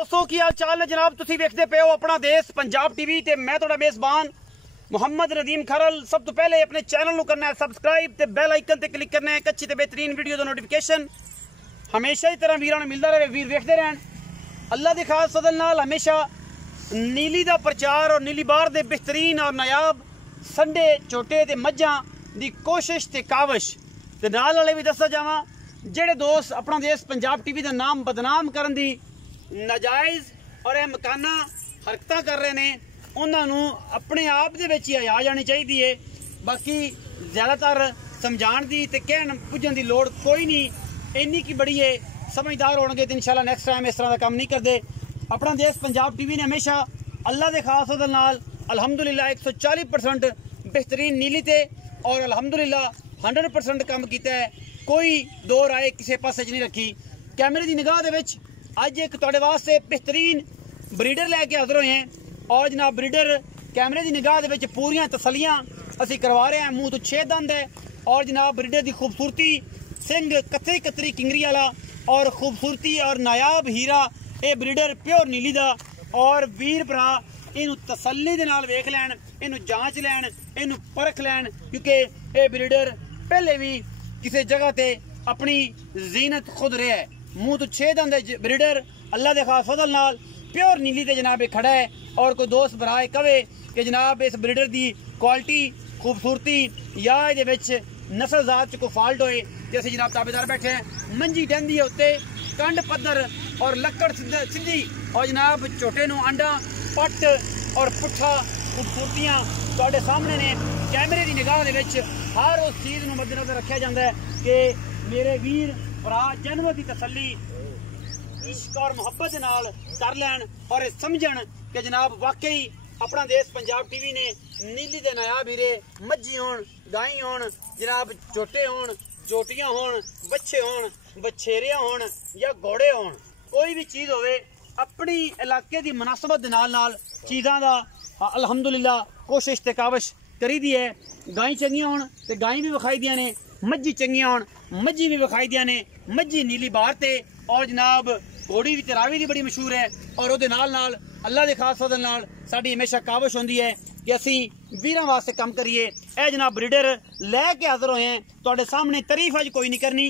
दोस्तों की हाल चाल है जनाब। तुसी वेखदे पे हो अपना देश पंजाब टीवी ते मैं तुहाडा मेज़बान मुहम्मद नदीम खरल। सब तो पहले अपने चैनल नू करना है सबसक्राइब ते बेल आइकन ते क्लिक करना है अच्छी ते बेहतरीन वीडियो दा नोटिफिकेशन हमेशा की तरह वीरां नू मिलदा रहे। वीर वेखदे रहन अल्लाह दी खास फजल नाल हमेशा नीली दा प्रचार और नीली बार दे बेहतरीन और नायाब संडे झोटे ते मज्जां दी कोशिश ते काविश ते नाल वाले भी दस्सा जावां जेड़े दोस्त अपना देश पंजाब टीवी का नाम बदनाम करन दी नाजायज़ और मकाना हरकतां कर रहे ने उन्होंने अपने आप दे विच ही आ जानी चाहिए है। बाकी ज़्यादातर समझाण दी ते कहण पुजन दी लोड़ कोई नहीं। इन्नी की बड़ी है समझदार होणगे तो इंशाल्लाह नेक्स्ट टाइम इस तरह का काम नहीं करते। अपना देश पंजाब टीवी ने हमेशा अल्लाह के खास उहदे नाल अल्हम्दुलिल्लाह 140% बेहतरीन नीली ते और अल्हम्दुलिल्लाह 100% काम किया है। कोई दो राय किसी पासे नहीं रखी। कैमरे की निगाह दे विच अज एक तुहाडे वास्ते बेहतरीन ब्रीडर लैके हाज़र होए हैं और जनाब ब्रीडर कैमरे की निगाह दे विच पूरियां तसलियां असी करवा रहे हैं। मुँह तो 6 दंद है और जनाब ब्रीडर की खूबसूरती सिंग कतरी कतरी किंगरी वाला और खूबसूरती और नायाब हीरा ये ब्रीडर प्योर नीली दा। और वीर भरा इनू तसल्ली दे नाल वेख लैन, इनू जांच लैन, इनू परख लैन क्योंकि ये ब्रीडर पहले भी किसी जगह ते अपनी जीनत खुद रहा है। मुँह तो 6 दंद ब्रीडर अल्लाह के खास फजल नाल प्योर नीली ते जनाब खड़ा है। और कोई दोस्त भरा कवे कि जनाब इस ब्रीडर की क्वालिटी खूबसूरती या ये नस्ल जात कोई फॉल्ट होए तो असीं जनाब ताबेदार बैठे हैं। मंजी डहंदी है उत्ते कंड पत्थर और लक्कड़ सीधी और जनाब झोटे नूं अंडा पट और पुट्ठा खूबसूरतियां तुहाडे सामने ने। कैमरे की निगाह दे विच हर उस चीज़ नूं मद्देनज़र रखा जाता है कि मेरे वीर भरा जानवर की तसल्ली इश्क और मुहब्बत नाल कर लैन और समझन कि जनाब वाकई अपना देश पंजाब टीवी ने नीली दे नायाब हीरे मज्जी होण गाई होण जनाब झोटे होण झोटियां होण बच्चे होण बछेरियां होण या घोड़े होण कोई भी चीज़ होवे अपनी इलाके की मुनासबत नाल नाल चीज़ां दा अल्हम्दुलिल्लाह कोशिश ते काविश करी दी है। गाई चंगियां होण ते गाई भी विखाई दियां ने, मज्जी चंगियां होण मज्जी भी विखाई दियां ने। मज्जी नीली बार ते और जनाब घोड़ी भी रावी दी बड़ी मशहूर है और उहदे नाल नाल अल्लाह के खास फजल नाल साडी हमेशा काविश होंदी है कि असी वीरां वास्ते काम करिए। ए जनाब ब्रीडर लैके हाज़र होए हैं तुहाडे सामने। तारीफ अज कोई नहीं करनी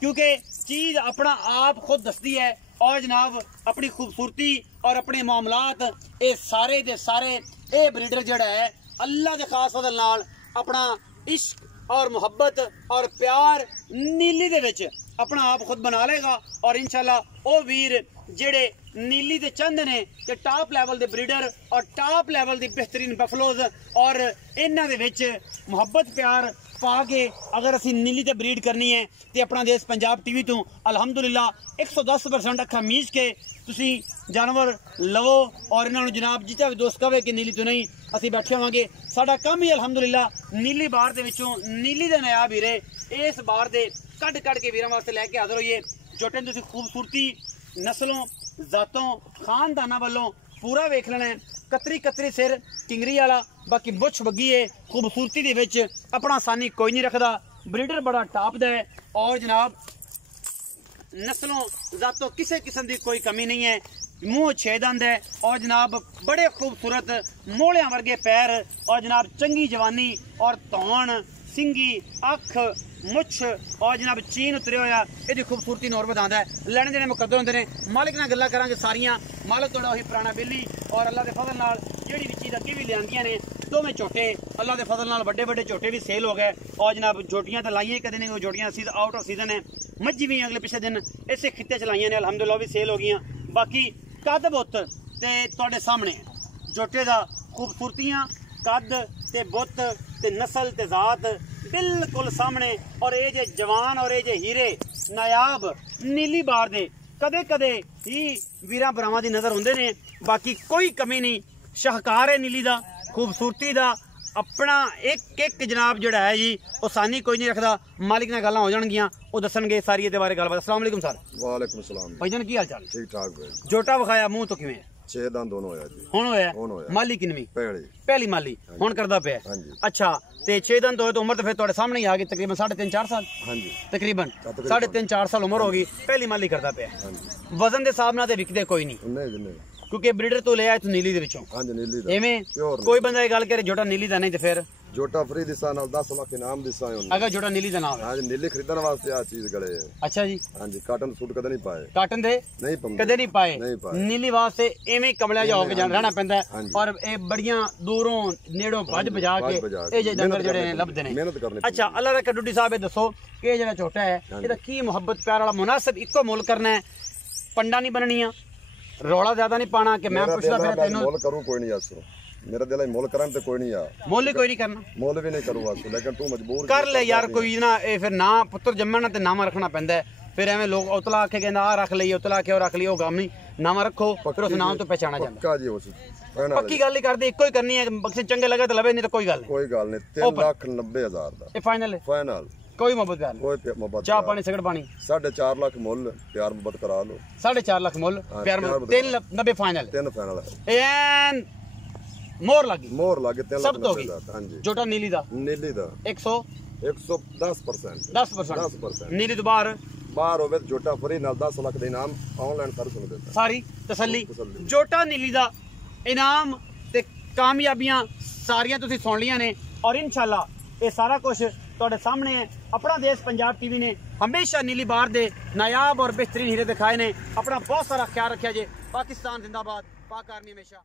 क्योंकि चीज़ अपना आप खुद दसदी है और जनाब अपनी खूबसूरती और अपने मामलात ये सारे दे सारे ये ब्रीडर जड़ा है अल्लाह के खास फजल नाल अपना इश्क और मुहब्बत और प्यार नीली दे विच अपना आप खुद बना लेगा। और इंशाल्लाह वो वीर जेड़े नीली दे चंद ने ते टॉप लैवल दे ब्रीडर और टॉप लैवल दी बेहतरीन बफलोज और इन्हां दे विच मुहब्बत प्यार पा के अगर असी नीली ते ब्रीड करनी है तो अपना देश पंजाब टीवी तो अल्हम्दुलिल्लाह 110% अखा मीच के तुसी जानवर लवो और इन्होंने जनाब जितना भी दोस्त कहे कि नीली तो नहीं असी बैठे होवांगे। साडा काम ही अल्हम्दुलिल्लाह नीली बार दे विचों नीली दे नायाब हीरे इस बार दे कड़ कड़ के वीरां वास्ते लैके हाज़र होइए। झोटे तुसी खूबसूरती नस्लों जातों खानदाना वालों पूरा वेख लेना है। कतरी कतरी सिर किंगरी वाला बाकी बुछ बग्गी है खूबसूरती दे विच अपना आसानी कोई नहीं रखता। ब्रीडर बड़ा टॉप दा है और जनाब नस्लों जातों किसी किस्म की कोई कमी नहीं है। मुँह 6 दंद है और जनाब बड़े खूबसूरत मोलियां वर्गे पैर और जनाब चंगी जवानी और धौन सिंगी अख मुछ और जनाब चीन उतरे होया ये खूबसूरती नौर बधांदा है। लैने देने मुकद्दर होंदे ने। मालिक नाल गल्लां करांगे सारियां। मालिक थोड़ा उही पुराना बेली और अल्लाह के फजल नाल जेहड़ी भी चीज़ अगे भी लियांदियां ने दोवें झोटे अल्लाह के फजल नाल बड़े बड़े झोटे भी सेल हो गए और जनाब झोटियां तो लाइए कदे नहीं झोटियां आउट ऑफ सीजन है। मज्जी भी अगले पिछले दिन इसे खित्ते च लाइया ने अल्हम्दुलिल्लाह भी सेल हो गई। बाकी कद बुत ते तुहाडे सामने झोटे दा खूबसूरतियां कद ते बुत ते नस्ल ते जात बिल्कुल सामने और ये जे जवान और ये जे हीरे नायाब नीली बार दे कदे कदे ही वीरां भरावां दी नज़र हुंदे ने। बाकी कोई कमी नहीं। शाहकार है नीली दा खूबसूरती दा अपना एक एक जनाब जड़ा है जी आसानी कोई नहीं रखता। मालिक नाल गल्लां हो जाणगियां वो दसणगे सारी इहदे बारे गलबात। अस्सलाम वालेकुम सर। वालेकुम सलाम भाईजान की हाल चाल? ठीक ठाक भाई। जोटा विखाया मुंह तो किवें? 6 दंद दोनों होया जी। हुण होया माली किनवी? पहली पहली माली हुण करदा पिया। अच्छा ਤੇ 6 ਦਿਨ ਤੋਂ ਉਮਰ ਤੇ ਫਿਰ ਤੁਹਾਡੇ ਸਾਹਮਣੇ ਹੀ ਆ ਗਈ ਤਕਰੀਬਨ 3.5-4 ਸਾਲ ਹਾਂਜੀ ਤਕਰੀਬਨ 3.5-4 ਸਾਲ ਉਮਰ ਹੋ ਗਈ ਪਹਿਲੀ ਮਾਲੀ ਕਰਦਾ ਪਿਆ ਹਾਂਜੀ ਵਜ਼ਨ ਦੇ ਹਿਸਾਬ ਨਾਲ ਤੇ ਵਿਕਦੇ ਕੋਈ ਨਹੀਂ ਨਹੀਂ ਕਿਉਂਕਿ ਬਰੀਡਰ ਤੋਂ ਲਿਆ ਤੂੰ ਨੀਲੀ ਦੇ ਵਿੱਚੋਂ ਹਾਂਜੀ ਨੀਲੀ ਦਾ ਐਵੇਂ Pure ਕੋਈ ਬੰਦਾ ਇਹ ਗੱਲ ਕਰੇ ਜੋਟਾ ਨੀਲੀ ਦਾ ਨਹੀਂ ਤੇ ਫਿਰ ਜੋਟਾ ਫਰੀ ਦਿਸਾ ਨਾਲ 10 ਲੱਖ ਇਨਾਮ ਦਿਸਾ ਉਹਨੂੰ ਅਗਰ ਜੋਟਾ ਨੀਲੀ ਦਾ ਨਾਮ ਹੈ ਹਾਂਜੀ ਨੀਲੀ ਖਰੀਦਣ ਵਾਸਤੇ ਆ ਚੀਜ਼ ਗਲੇ ਅੱਛਾ ਜੀ ਹਾਂਜੀ ਕਾਟਨ ਸੂਟ ਕਦੇ ਨਹੀਂ ਪਾਏ ਕਾਟਨ ਦੇ ਨਹੀਂ ਪਾਉਂਦੇ ਕਦੇ ਨਹੀਂ ਪਾਏ ਨਹੀਂ ਪਾਏ ਨੀਲੀ ਵਾਸਤੇ ਐਵੇਂ ਕਮਲਿਆ ਜਾ ਹੋ ਕੇ ਰਹਿਣਾ ਪੈਂਦਾ ਹੈ। ਹਾਂਜੀ। ਔਰ ਇਹ ਬੜੀਆਂ ਦੂਰੋਂ ਨੇੜੋਂ ਭੱਜ ਭਜਾ ਕੇ ਇਹ ਜਿਹੜੇ ਡੰਗਰ ਜਿਹੜੇ ਨੇ ਲੱਭਦੇ ਨੇ ਮਿਹਨਤ ਕਰਨੀ ਅੱਛਾ ਅੱਲਾਹ ਦਾ ਡੁੱਡੀ ਸਾਹਿਬ ਇਹ ਦੱਸੋ ਕਿ ਇਹ ਜਿਹੜਾ ਝੋਟਾ ਹੈ ਇਹਦਾ ਕੀ ਮੁਹੱਬਤ ਪਿਆਰ ਵਾਲਾ ਮੁਨਾਸਿਬ ਇੱਕੋ ਮੁੱਲ ਕਰਨਾ ਹੈ ਪੰਡਾ ਨਹੀਂ ਬਣਨੀਆਂ ਰੌਲਾ ਜ਼ਿਆਦਾ ਨਹੀਂ ਪਾਣਾ ਕਿ ਮੈਂ ਪੁੱਛਦਾ ਫਿਰ ਤੈਨੂੰ ਮੁੱਲ ਕਰੂ ਕੋਈ ਨਹੀਂ ਆਸੋ ਮੇਰਾ ਦਿਲ ਹੈ ਮੁੱਲ ਕਰਾਂ ਤੇ ਕੋਈ ਨਹੀਂ ਆ ਮੁੱਲ ਹੀ ਕੋਈ ਨਹੀਂ ਕਰਨਾ ਮੁੱਲ ਵੀ ਨਹੀਂ ਕਰੂ ਆਸੋ ਲੇਕਿਨ ਤੂੰ ਮਜਬੂਰ ਕਰ ਲੈ ਯਾਰ ਕੋਈ ਨਾ ਇਹ ਫਿਰ ਨਾ ਪੁੱਤਰ ਜੰਮਣਾ ਤੇ ਨਾਮ ਰੱਖਣਾ ਪੈਂਦਾ ਹੈ ਫਿਰ ਐਵੇਂ ਲੋਕ ਉਤਲਾ ਆਖੇ ਕਹਿੰਦਾ ਆ ਰੱਖ ਲਈ ਉਤਲਾ ਆਖੇ ਉਹ ਰੱਖ ਲਈ ਉਹ ਗਮ ਨਹੀਂ ਨਾਮ ਰੱਖੋ ਫਿਰ ਉਸ ਨਾਮ ਤੋਂ ਪਹਿਚਾਣਾ ਜਾਂਦਾ ਪੱਕਾ ਜੀ ਉਸ ਪੱਕੀ ਗੱਲ ਹੀ ਕਰਦੇ ਇੱਕੋ ਹੀ ਕਰਨੀ ਹੈ ਬਖਸ਼ੇ ਚੰਗੇ ਲੱਗੇ ਤਾਂ ਲਵੇ ਨਹੀਂ ਤਾਂ ਕੋਈ ਗੱਲ ਕੋਈ ਗੱਲ ਨਹੀਂ 3,90,000 ਦਾ ਇਹ ਫਾਈਨਲ ਹੈ ਫਾਈਨਲ ਕੋਈ ਮੁਹੱਬਤ ਗੱਲ ਕੋਈ ਮੁਹੱਬਤ ਚਾਹ ਪਾਣੀ ਸਿਗਰਟ ਪਾਣੀ 4.5 ਲੱਖ ਮੁੱਲ ਪਿਆਰ ਮੁਹੱਬਤ ਕਰਾ ਲਓ 4.5 ਲੱਖ ਮੁੱਲ ਪਿਆਰ 390 ਫਾਈਨਲ 3 ਫਾਈਨਲ ਹੈ ਐਨ ਮੋਹਰ ਲੱਗੀ ਮੋਹਰ ਲੱਗੇ 3 ਸਭ ਤੋਂ ਲੱਖ ਹਾਂਜੀ ਜੋਟਾ ਨੀਲੀ ਦਾ ਨੀਲੀ ਦਾ 110% 10% ਨੀਲੀ ਤੋਂ ਬਾਹਰ ਹੋਵੇ ਜੋਟਾ ਫਰੀ ਨਾਲ 10 ਲੱਖ ਦਾ ਇਨਾਮ ਆਨਲਾਈਨ ਕਰ ਸਕਦੇ ਸਾਰੀ ਤਸੱਲੀ ਜੋਟਾ ਨੀਲੀ ਦਾ ਇਨਾਮ ਤੇ ਕਾਮਯਾਬੀਆਂ ਸਾਰੀਆਂ ਤੁਸੀਂ ਸੁਣ ਲੀਆਂ ਨੇ ਔਰ ਇਨਸ਼ਾਅੱਲਾ ਇਹ ਸਾਰਾ ਕੁਝ ਤੁਹਾਡੇ ਸਾਹਮਣੇ ਹੈ ਆਪਣਾ ਦੇਸ਼ ਪੰਜਾਬ ਟੀਵੀ ਨੇ ਹਮੇਸ਼ਾ ਨੀਲੀ ਬਾਰ ਦੇ ਨਾयाब और बेहतरीन हीरे दिखाए ने अपना बहुत सारा ख्याल रखा जे पाकिस्तान जिंदाबाद पाक आर्मी हमेशा